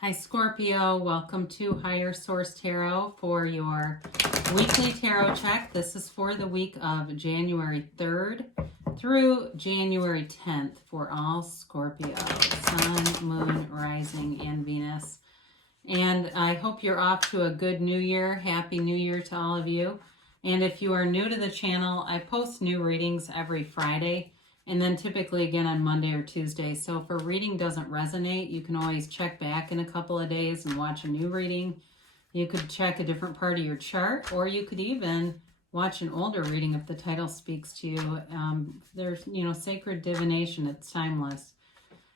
Hi Scorpio, welcome to Higher Source Tarot for your weekly tarot check. This is for the week of January 3rd through January 10th for all Scorpio, Sun, Moon, Rising, and Venus. And I hope you're off to a good new year. Happy New Year to all of you. And if you are new to the channel, I post new readings every Friday. And then typically again on Monday or Tuesday. So if a reading doesn't resonate, you can always check back in a couple of days and watch a new reading. You could check a different part of your chart, or you could even watch an older reading if the title speaks to you. There's, sacred divination. It's timeless.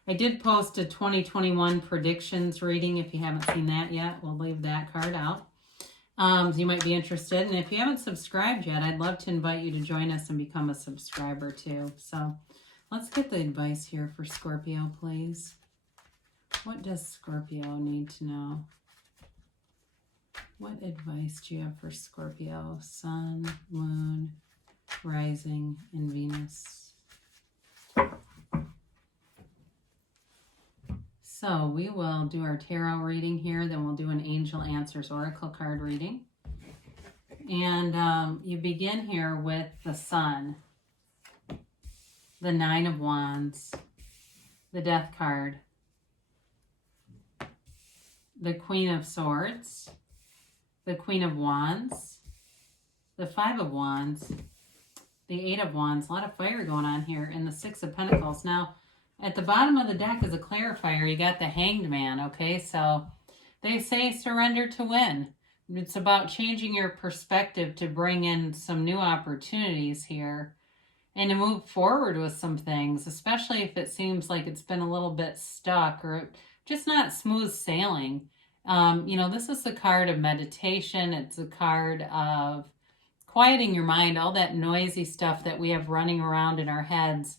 I did post a 2021 predictions reading. If you haven't seen that yet, we'll leave that card out. You might be interested. And if you haven't subscribed yet, I'd love to invite you to join us and become a subscriber too. So let's get the advice here for Scorpio, please. What does Scorpio need to know? What advice do you have for Scorpio? Sun, Moon, Rising, and Venus. So we will do our tarot reading here, then we'll do an Angel Answers Oracle card reading. And you begin here with the Sun, the Nine of Wands, the Death card, the Queen of Swords, the Queen of Wands, the Five of Wands, the Eight of Wands, a lot of fire going on here, and the Six of Pentacles. Now, at the bottom of the deck is a clarifier. You got the Hanged Man, okay? So they say surrender to win. It's about changing your perspective to bring in some new opportunities here and to move forward with some things, especially if it seems like it's been a little bit stuck or just not smooth sailing. This is a card of meditation. It's a card of quieting your mind, all that noisy stuff that we have running around in our heads.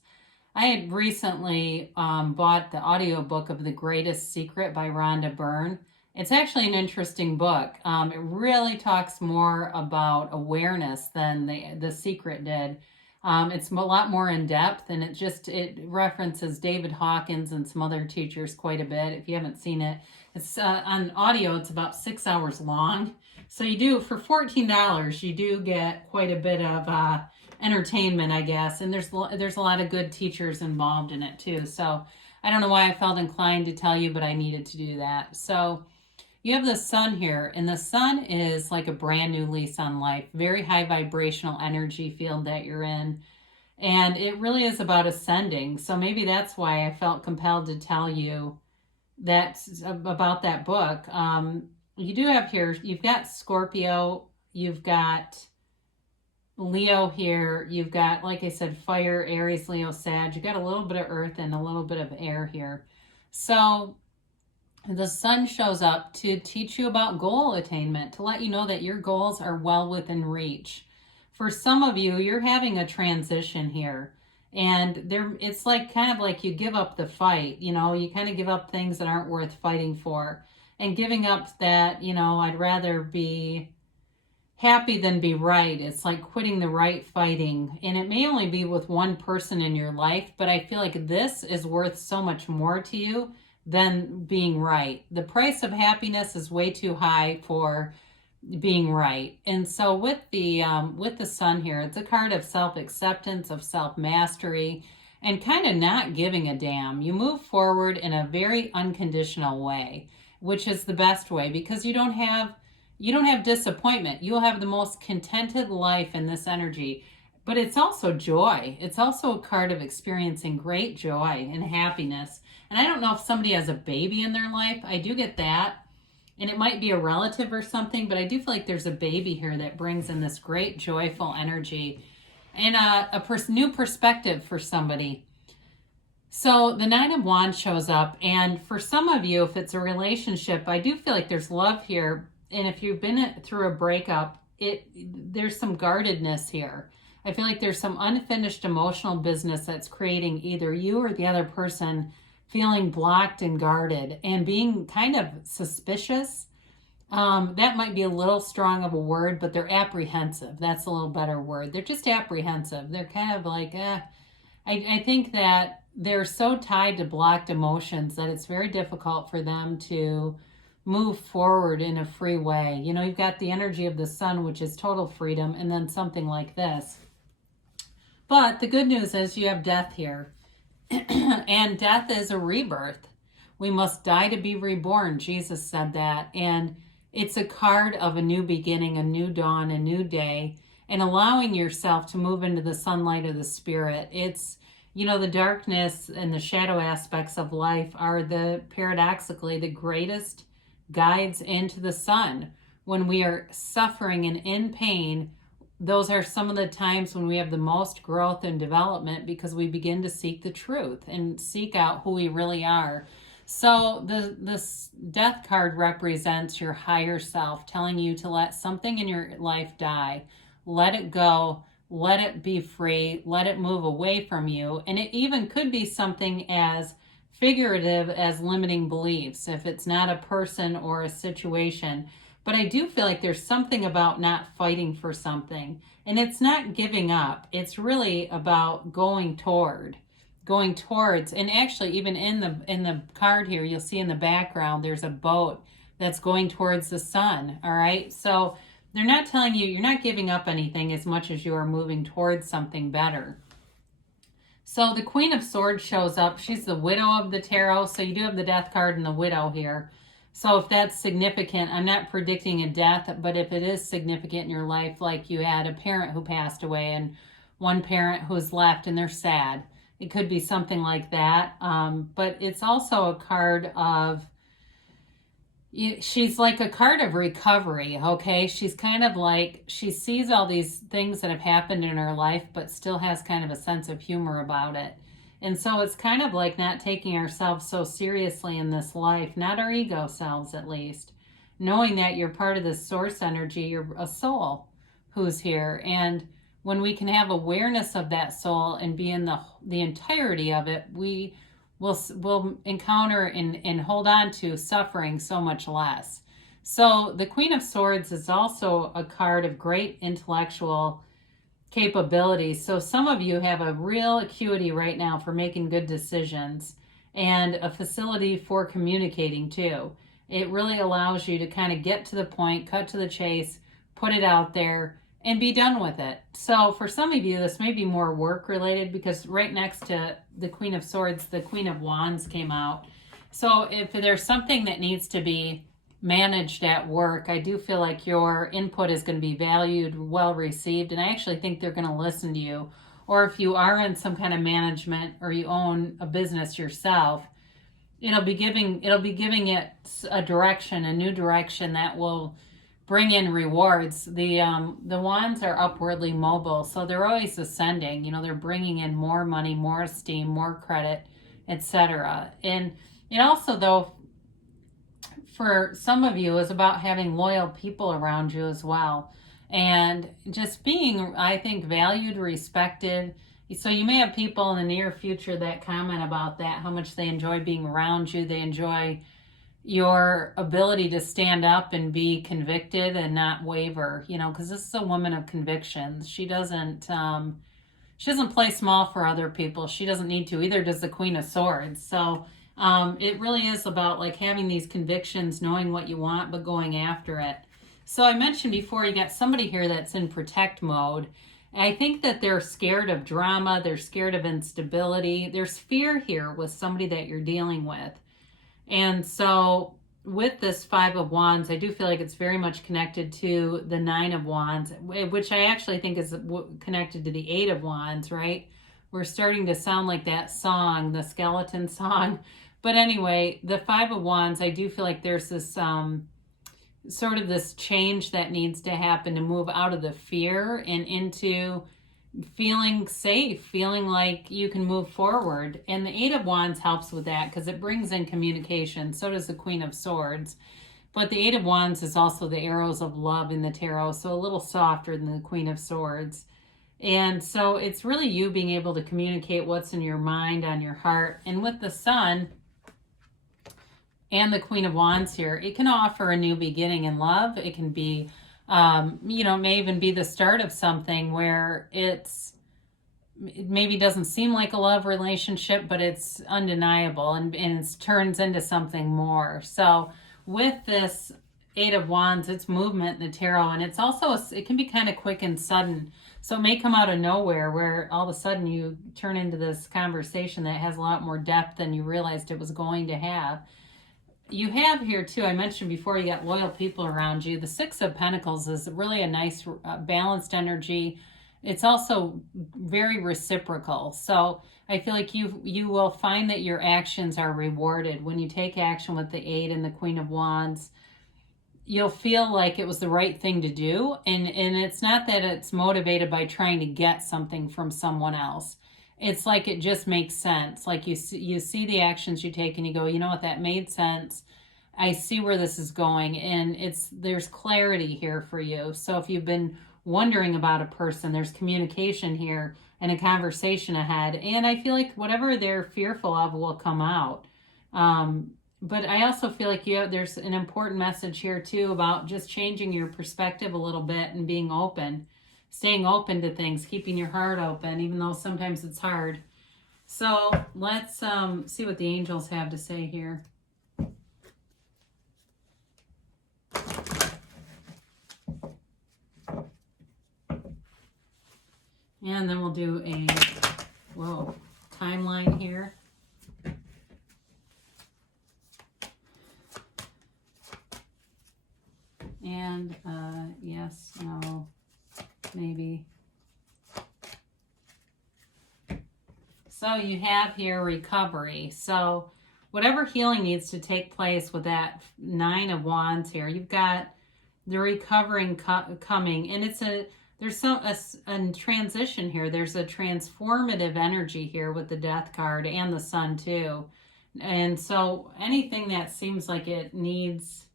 I had recently bought the audiobook of The Greatest Secret by Rhonda Byrne. It's actually an interesting book. It really talks more about awareness than The Secret did. It's a lot more in depth, and it references David Hawkins and some other teachers quite a bit. If you haven't seen it, it's on audio. It's about 6 hours long. So you do, for $14, you do get quite a bit of entertainment, I guess, and there's a lot of good teachers involved in it too. So I don't know why I felt inclined to tell you, but I needed to do that. So you have the Sun here, and the Sun is like a brand new lease on life, very high vibrational energy field that you're in, and it really is about ascending. So maybe that's why I felt compelled to tell you that about that book. You do have here, you've got Scorpio, you've got Leo here, you've got, like I said, fire, Aries, Leo, Sag. You got a little bit of earth and a little bit of air here. So the Sun shows up to teach you about goal attainment, to let you know that your goals are well within reach. For some of you, you're having a transition here, and it's like kind of like you give up the fight. You kind of give up things that aren't worth fighting for, and giving up that, I'd rather be happy than be right. It's like quitting the right fighting. And it may only be with one person in your life, but I feel like this is worth so much more to you than being right. The price of happiness is way too high for being right. And so with the Sun here, it's a card of self-acceptance, of self-mastery, and kind of not giving a damn. You move forward in a very unconditional way, which is the best way, because you don't have disappointment. You'll have the most contented life in this energy. But it's also joy. It's also a card of experiencing great joy and happiness. And I don't know if somebody has a baby in their life. I do get that. And it might be a relative or something, but I do feel like there's a baby here that brings in this great joyful energy and a new perspective for somebody. So the Nine of Wands shows up, and for some of you, if it's a relationship, I do feel like there's love here. And if you've been through a breakup, there's some guardedness here. I feel like there's some unfinished emotional business that's creating either you or the other person feeling blocked and guarded and being kind of suspicious. That might be a little strong of a word, but they're apprehensive. That's a little better word. They're just apprehensive. They're kind of like, I think that they're so tied to blocked emotions that it's very difficult for them to move forward in a free way. You know, you've got the energy of the sun, which is total freedom, and then something like this. But the good news is you have death here. And death is a rebirth. We must die to be reborn. Jesus said that. And it's a card of a new beginning, a new dawn, a new day, and allowing yourself to move into the sunlight of the spirit. It's, you know, the darkness and the shadow aspects of life are paradoxically the greatest guides into the sun. When we are suffering and in pain, those are some of the times when we have the most growth and development, because we begin to seek the truth and seek out who we really are. So this death card represents your higher self, telling you to let something in your life die. Let it go. Let it be free. Let it move away from you. And it even could be something as figurative as limiting beliefs, if it's not a person or a situation. But I do feel like there's something about not fighting for something. And it's not giving up. It's really about going towards. And actually, even in the card here, you'll see in the background, there's a boat that's going towards the sun. All right. So they're not telling you, you're not giving up anything as much as you are moving towards something better. So the Queen of Swords shows up. She's the widow of the tarot. So you do have the death card and the widow here. So if that's significant, I'm not predicting a death, but if it is significant in your life, like you had a parent who passed away and one parent who's left and they're sad, it could be something like that. But it's also a card of, she's like a card of recovery, okay? She's kind of like, she sees all these things that have happened in her life, but still has kind of a sense of humor about it. And so it's kind of like not taking ourselves so seriously in this life, not our ego selves at least, knowing that you're part of this source energy, you're a soul who's here. And when we can have awareness of that soul and be in the entirety of it, we'll encounter and hold on to suffering so much less. So the Queen of Swords is also a card of great intellectual capabilities. So some of you have a real acuity right now for making good decisions and a facility for communicating too. It really allows you to kind of get to the point, cut to the chase, put it out there, and be done with it. So for some of you, this may be more work related, because right next to the Queen of Swords, the Queen of Wands came out. So if there's something that needs to be managed at work, I do feel like your input is going to be valued, well received, and I actually think they're going to listen to you. Or if you are in some kind of management or you own a business yourself, it'll be giving it a direction, a new direction that will bring in rewards. The wands are upwardly mobile, so they're always ascending. You know, they're bringing in more money, more esteem, more credit, etc. And it also, though, for some of you, is about having loyal people around you as well, and just being, I think, valued, respected. So you may have people in the near future that comment about that, how much they enjoy being around you. They enjoy your ability to stand up and be convicted and not waver, you know, because this is a woman of convictions. She doesn't play small for other people. She doesn't need to. Either does the Queen of Swords. So it really is about like having these convictions, knowing what you want, but going after it. So I mentioned before, you got somebody here that's in protect mode. I think that they're scared of drama. They're scared of instability. There's fear here with somebody that you're dealing with. And so with this Five of Wands, I do feel like it's very much connected to the Nine of Wands, which I actually think is connected to the Eight of Wands, right? We're starting to sound like that song, the skeleton song. But anyway, the Five of Wands, I do feel like there's this sort of this change that needs to happen to move out of the fear and into feeling safe, feeling like you can move forward. And the Eight of Wands helps with that because it brings in communication. So does the Queen of Swords. But the Eight of Wands is also the arrows of love in the tarot, so a little softer than the Queen of Swords. And so it's really you being able to communicate what's in your mind, on your heart. And with the Sun and the Queen of Wands here, it can offer a new beginning in love. It can be, it may even be the start of something where it's it maybe doesn't seem like a love relationship, but it's undeniable, and it turns into something more. So with this Eight of Wands, it's movement in the tarot, and it's also, it can be kind of quick and sudden. So it may come out of nowhere where all of a sudden you turn into this conversation that has a lot more depth than you realized it was going to have. You have here too, I mentioned before, you got loyal people around you. The Six of Pentacles is really a nice balanced energy. It's also very reciprocal. So I feel like you will find that your actions are rewarded. When you take action with the Eight and the Queen of Wands, you'll feel like it was the right thing to do. And it's not that it's motivated by trying to get something from someone else. It's like it just makes sense. Like you see the actions you take and you go, you know what, that made sense. I see where this is going, and there's clarity here for you. So if you've been wondering about a person, there's communication here and a conversation ahead. And I feel like whatever they're fearful of will come out. But I also feel like there's an important message here too about just changing your perspective a little bit and being open. Staying open to things, keeping your heart open, even though sometimes it's hard. So let's see what the angels have to say here. And then we'll do a timeline here. And yes, no, maybe. So you have here recovery. So whatever healing needs to take place with that Nine of Wands here, you've got the recovering coming, and there's a transition here. There's a transformative energy here with the Death card and the Sun too. And so anything that seems like it needs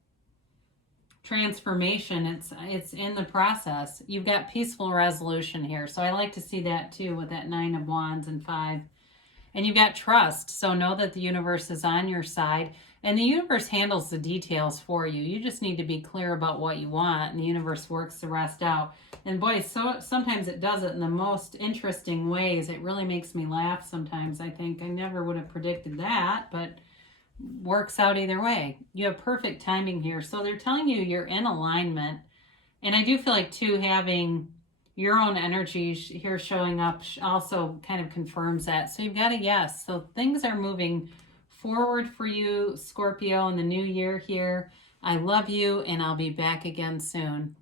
transformation, it's in the process. You've got peaceful resolution here. So I like to see that too with that Nine of Wands and 5. And you've got trust. So know that the universe is on your side, and the universe handles the details for you. You just need to be clear about what you want, and the universe works the rest out. And boy, so sometimes it does it in the most interesting ways. It really makes me laugh sometimes. I think I never would have predicted that, but works out either way. You have perfect timing here. So they're telling you you're in alignment. And I do feel like too, having your own energy here showing up also kind of confirms that. So you've got a yes. So things are moving forward for you, Scorpio, in the new year here. I love you, and I'll be back again soon.